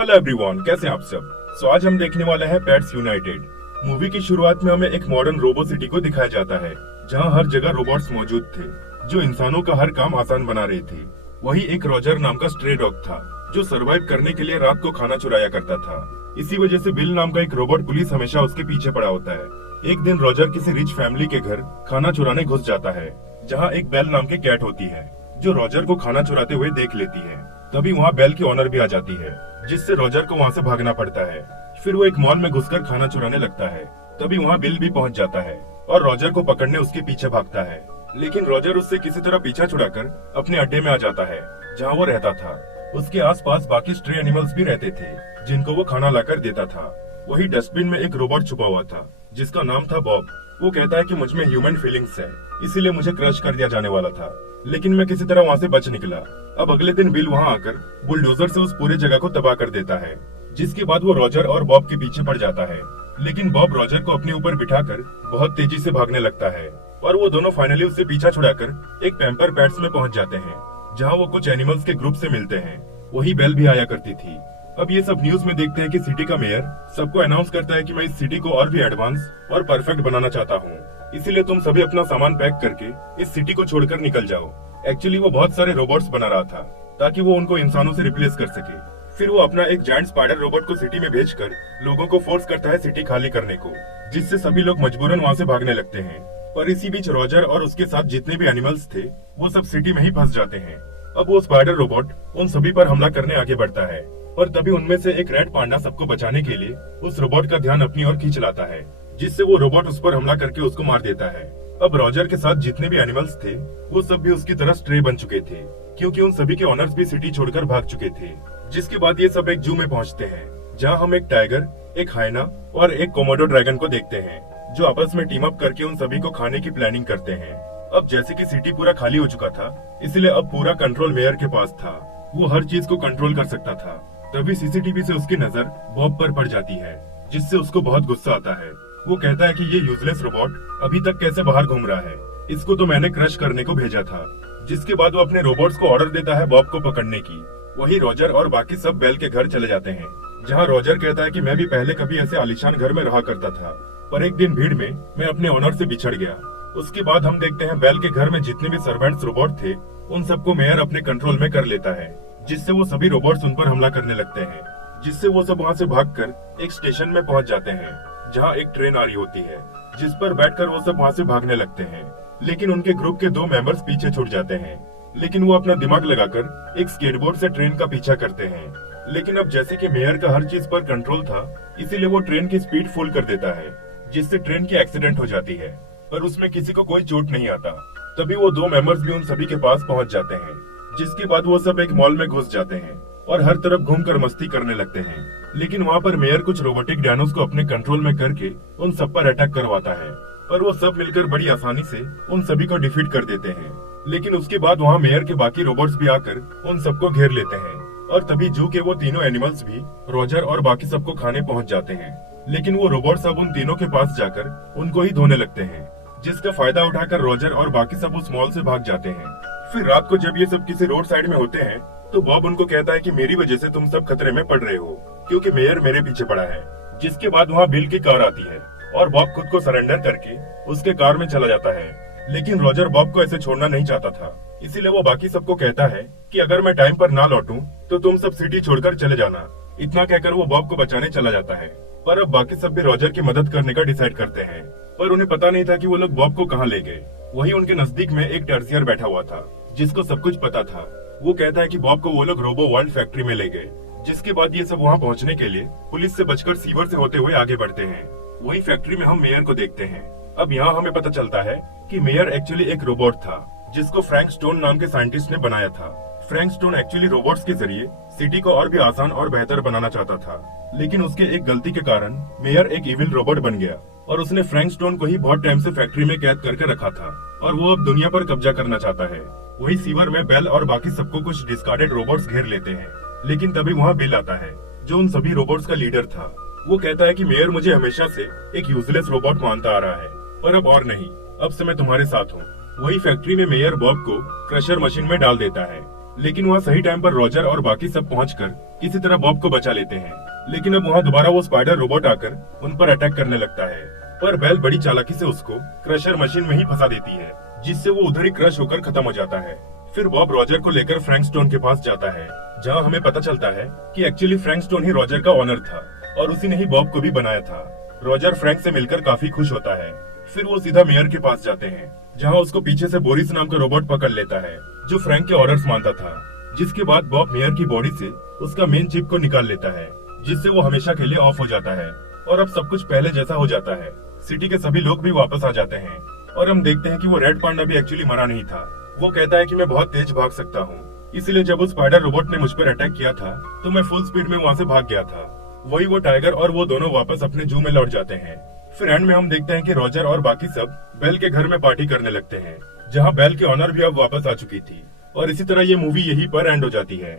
Hello everyone, कैसे हैं आप सब। आज हम देखने वाले हैं पेट्स यूनाइटेड। मूवी की शुरुआत में हमें एक मॉडर्न रोबो सिटी को दिखाया जाता है, जहां हर जगह रोबोट्स मौजूद थे जो इंसानों का हर काम आसान बना रहे थे। वही एक रॉजर नाम का स्ट्रे डॉग था जो सरवाइव करने के लिए रात को खाना चुराया करता था। इसी वजह से बिल नाम का एक रोबोट पुलिस हमेशा उसके पीछे पड़ा होता है। एक दिन रॉजर किसी रिच फैमिली के घर खाना चुराने घुस जाता है, जहाँ एक बेल नाम की कैट होती है जो रॉजर को खाना चुराते हुए देख लेती है। तभी वहाँ बेल की ऑनर भी आ जाती है, जिससे रॉजर को वहाँ से भागना पड़ता है। फिर वो एक मॉल में घुसकर खाना चुराने लगता है। तभी वहाँ बिल भी पहुँच जाता है और रॉजर को पकड़ने उसके पीछे भागता है। लेकिन रॉजर उससे किसी तरह पीछा छुड़ाकर अपने अड्डे में आ जाता है जहाँ वो रहता था। उसके आसपास बाकी स्ट्रे एनिमल्स भी रहते थे जिनको वो खाना लाकर देता था। वही डस्टबिन में एक रोबोट छुपा हुआ था जिसका नाम था बॉब। वो कहता है कि मुझ में ह्यूमन फीलिंग्स है, इसीलिए मुझे क्रश कर दिया जाने वाला था, लेकिन मैं किसी तरह वहाँ से बच निकला। अब अगले दिन बिल वहाँ आकर बुलडोजर से उस पूरे जगह को तबाह कर देता है, जिसके बाद वो रॉजर और बॉब के पीछे पड़ जाता है। लेकिन बॉब रॉजर को अपने ऊपर बिठाकर बहुत तेजी से भागने लगता है और वो दोनों फाइनली उससे पीछा छुड़ाकर एक पैम्पर पैट्स में पहुंच जाते हैं, जहां वो कुछ एनिमल्स के ग्रुप से मिलते हैं। वही बेल भी आया करती थी। अब ये सब न्यूज में देखते हैं कि सिटी का मेयर सबको अनाउंस करता है कि मैं इस सिटी को और भी एडवांस और परफेक्ट बनाना चाहता हूँ, इसीलिए तुम सभी अपना सामान पैक करके इस सिटी को छोड़कर निकल जाओ। एक्चुअली वो बहुत सारे रोबोट्स बना रहा था ताकि वो उनको इंसानों से रिप्लेस कर सके। फिर वो अपना एक जायंट स्पाइडर रोबोट को सिटी में भेजकर लोगों को फोर्स करता है सिटी खाली करने को, जिससे सभी लोग मजबूरन वहाँ से भागने लगते हैं। पर इसी बीच रॉजर और उसके साथ जितने भी एनिमल्स थे वो सब सिटी में ही फंस जाते हैं। अब वो स्पाइडर रोबोट उन सभी पर हमला करने आगे बढ़ता है, और तभी उनमें से एक रेड पांडा सबको बचाने के लिए उस रोबोट का ध्यान अपनी ओर खींच लाता है, जिससे वो रोबोट उस पर हमला करके उसको मार देता है। अब रॉजर के साथ जितने भी एनिमल्स थे वो सब भी उसकी तरह स्ट्रे बन चुके थे, क्योंकि उन सभी के ओनर्स भी सिटी छोड़कर भाग चुके थे। जिसके बाद ये सब एक जू में पहुंचते हैं, जहां हम एक टाइगर, एक हाइना और एक कोमोडो ड्रैगन को देखते हैं, जो आपस में टीम अप करके उन सभी को खाने की प्लानिंग करते हैं। अब जैसे कि सिटी पूरा खाली हो चुका था, इसलिए अब पूरा कंट्रोल मेयर के पास था। वो हर चीज को कंट्रोल कर सकता था। तभी सीसीटीवी से उसकी नजर बॉब पर पड़ जाती है, जिससे उसको बहुत गुस्सा आता है। वो कहता है कि ये यूजलेस रोबोट अभी तक कैसे बाहर घूम रहा है, इसको तो मैंने क्रश करने को भेजा था। जिसके बाद वो अपने रोबोट्स को ऑर्डर देता है बॉब को पकड़ने की। वही रॉजर और बाकी सब बेल के घर चले जाते हैं, जहाँ रॉजर कहता है कि मैं भी पहले कभी ऐसे आलीशान घर में रहा करता था, पर एक दिन भीड़ में मैं अपने ऑनर से बिछड़ गया। उसके बाद हम देखते हैं बेल के घर में जितने भी सर्वेंट्स रोबोट थे उन सबको मेयर अपने कंट्रोल में कर लेता है, जिससे वो सभी रोबोट्स उन पर हमला करने लगते हैं। जिससे वो सब वहाँ से भागकर एक स्टेशन में पहुंच जाते हैं, जहाँ एक ट्रेन आ रही होती है, जिस पर बैठकर वो सब वहाँ से भागने लगते हैं। लेकिन उनके ग्रुप के 2 मेंबर्स पीछे छूट जाते हैं, लेकिन वो अपना दिमाग लगाकर एक स्केटबोर्ड से ट्रेन का पीछा करते हैं। लेकिन अब जैसे कि मेयर का हर चीज पर कंट्रोल था, इसीलिए वो ट्रेन की स्पीड फुल कर देता है, जिससे ट्रेन की एक्सीडेंट हो जाती है, पर उसमें किसी को कोई चोट नहीं आता। तभी वो 2 मेंबर्स भी उन सभी के पास पहुंच जाते हैं। जिसके बाद वो सब एक मॉल में घुस जाते हैं और हर तरफ घूमकर मस्ती करने लगते हैं। लेकिन वहाँ पर मेयर कुछ रोबोटिक डायनोस को अपने कंट्रोल में करके उन सब पर अटैक करवाता है, पर वो सब मिलकर बड़ी आसानी से उन सभी को डिफीट कर देते हैं। लेकिन उसके बाद वहाँ मेयर के बाकी रोबोट्स भी आकर उन सबको घेर लेते हैं, और तभी जू के वो तीनों एनिमल्स भी रॉजर और बाकी सबको खाने पहुँच जाते हैं। लेकिन वो रोबोट्स अब उन तीनों के पास जाकर उनको ही धोने लगते हैं, जिसका फायदा उठाकर रॉजर और बाकी सब उस मॉल से भाग जाते हैं। फिर रात को जब ये सब किसी रोड साइड में होते हैं तो बॉब उनको कहता है कि मेरी वजह से तुम सब खतरे में पड़ रहे हो, क्योंकि मेयर मेरे पीछे पड़ा है। जिसके बाद वहाँ बिल की कार आती है और बॉब खुद को सरेंडर करके उसके कार में चला जाता है। लेकिन रॉजर बॉब को ऐसे छोड़ना नहीं चाहता था, इसीलिए वो बाकी सबको कहता है कि अगर मैं टाइम पर ना लौटूं तो तुम सब सिटी छोड़कर चले जाना। इतना कहकर वो बॉब को बचाने चला जाता है, पर अब बाकी सब भी रॉजर की मदद करने का डिसाइड करते हैं। पर उन्हें पता नहीं था कि वो लोग बॉब को कहाँ ले गए। वही उनके नजदीक में एक टर्सियर बैठा हुआ था, जिसको सब कुछ पता था। वो कहता है कि बॉब को वो लोग रोबो वर्ल्ड फैक्ट्री में ले गए। जिसके बाद ये सब वहाँ पहुँचने के लिए पुलिस से बचकर सीवर से होते हुए आगे बढ़ते हैं। वही फैक्ट्री में हम मेयर को देखते हैं। अब यहाँ हमें पता चलता है कि मेयर एक्चुअली एक रोबोट था, जिसको फ्रैंक स्टोन नाम के साइंटिस्ट ने बनाया था। फ्रैंक स्टोन एक्चुअली रोबोट्स के जरिए सिटी को और भी आसान और बेहतर बनाना चाहता था, लेकिन उसके एक गलती के कारण मेयर एक इविल रोबोट बन गया, और उसने फ्रैंक स्टोन को ही बहुत टाइम से फैक्ट्री में कैद करके रखा था, और वो अब दुनिया पर कब्जा करना चाहता है। वही सीवर में बेल और बाकी सबको कुछ डिस्कार्डेड रोबोट्स घेर लेते हैं। लेकिन तभी वहाँ बिल आता है, जो उन सभी रोबोट्स का लीडर था। वो कहता है कि मेयर मुझे हमेशा से एक यूजलेस रोबोट मानता आ रहा है, पर अब और नहीं, अब से मैं तुम्हारे साथ हूँ। वही फैक्ट्री में मेयर बॉब को क्रशर मशीन में डाल देता है, लेकिन वहाँ सही टाइम पर रॉजर और बाकी सब पहुंचकर किसी तरह बॉब को बचा लेते हैं। लेकिन अब वहाँ दोबारा वो स्पाइडर रोबोट आकर उन पर अटैक करने लगता है, पर बेल बड़ी चालाकी से उसको क्रशर मशीन में ही फंसा देती है, जिससे वो उधर ही क्रश होकर खत्म हो जाता है। फिर बॉब रॉजर को लेकर फ्रैंक स्टोन के पास जाता है, जहाँ हमें पता चलता है कि एक्चुअली फ्रैंक स्टोन ही रॉजर का ऑनर था और उसी ने ही बॉब को भी बनाया था। रॉजर फ्रैंक से मिलकर काफी खुश होता है। फिर वो सीधा मेयर के पास जाते हैं, जहाँ उसको पीछे से बोरिस नाम का रोबोट पकड़ लेता है, जो फ्रैंक के ऑर्डर्स मानता था। जिसके बाद बॉब मेयर की बॉडी से उसका मेन चिप को निकाल लेता है, जिससे वो हमेशा के लिए ऑफ हो जाता है और अब सब कुछ पहले जैसा हो जाता है। सिटी के सभी लोग भी वापस आ जाते हैं और हम देखते हैं कि वो रेड पांडा भी एक्चुअली मरा नहीं था। वो कहता है कि मैं बहुत तेज भाग सकता हूँ, इसलिए जब उस स्पाइडर रोबोट ने मुझ पर अटैक किया था तो मैं फुल स्पीड में वहाँ से भाग गया था। वही वो टाइगर और वो दोनों वापस अपने जू में लौट जाते हैं। फिर एंड में हम देखते हैं कि रॉजर और बाकी सब बेल के घर में पार्टी करने लगते हैं, जहाँ बेल के ऑनर भी अब वापस आ चुकी थी। और इसी तरह ये मूवी यहीं पर एंड हो जाती है।